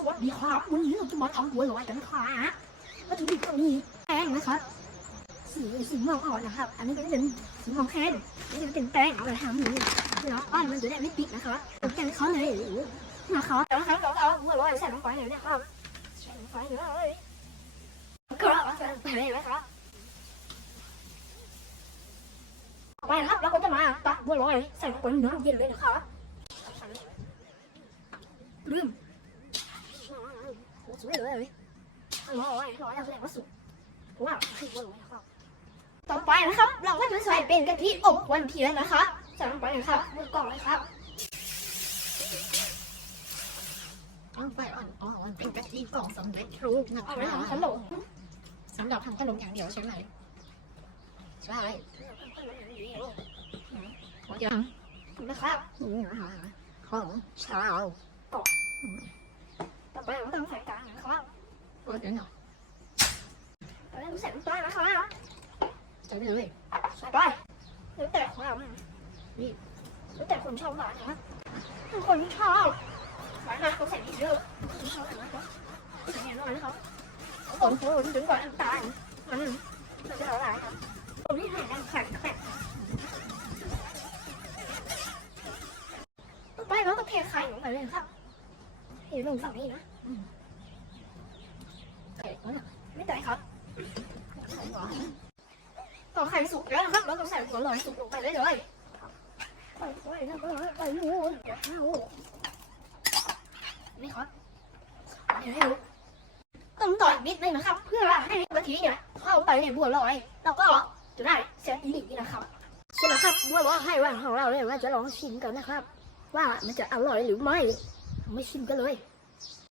สวัสดีครับวันนี้เราจะมาทำบัวลอยกันค่ะวัตถุดิบก็มีแป้งนะครับสีสีม่วงอ่อนนะครับ อันนี้ก็จะเป็นสีม่วงแห้งนนี้จะเป็นแป้งเอาไปทำนี่เนาะอ้อนมันจะได้ไม่ติดนะคะตกแต่งเขาเลยหรือนะคะแล้วครับเราเอาบัวลอยใส่ลงไปเลยนะครับใส่ลงไปเลยก็ใส่ลงไปเลยนะครับไปนะครับเราก็จะมาตักบัวลอยใส่ลงไปในน้ำเย็นเลยนะคะลืม สวยเลยร้อยร้อแล้วแสดงสุกว้าวคือว่าร้อยครับต่อไปนะครับ เราก็จะใส่เป็นกะทิอบวันเทียนนะคะใส่ลงไปนะครับบนกล่องเลยครับอ๋องไฟอ่อนๆเป็นกะทิกล่องสำเร็จรูปนะเอาคะไว้ทำขนมสำหรับทำขนมอย่างเดียวใช่ไหมใช่ยังนะครับของชาวต่อไปเราต้องใส่กลางนะครับ ก็ เดี๋ยวหน่อยต่อไปเราใส่น้ำตาลนะครับจะไปเลยใส่ไปแล้วแต่ของเรานี่แล้วแต่คนชอบหวานนะบางคนไม่ชอบหวานนะเขาใส่เยอะชอบนะครับใส่น้อยนะครับผมผมถึงก่อนน้ำตาลมันมันจะละลายครับผมนี่ให้น้ำแข็งแข็งต่อไปเราก็เทไข่ลงไปเลยครับเทลงฝั่งนี้นะเผ็ดนะ ไม่ได้ครับหวานพอไข่สุกแล้วครับเราก็ใส่หัวลอยสุกลงไปเลยเลยไปไปนะไปไปหมูเอานี่ครับเดี๋ยวให้ดูต้องต่ออีกนิดนึงนะครับ เพื่อให้กะทิเนี่ยเข้าไปในบัวลอยเราก็จะได้เส้นอีกนะครับเสร็จแล้วครับบัวลอยให้ว่างของเราเลยว่าจะลองชิมกันนะครับ ว่ามันจะอร่อยหรือไม่ ไม่ชิมกันเลย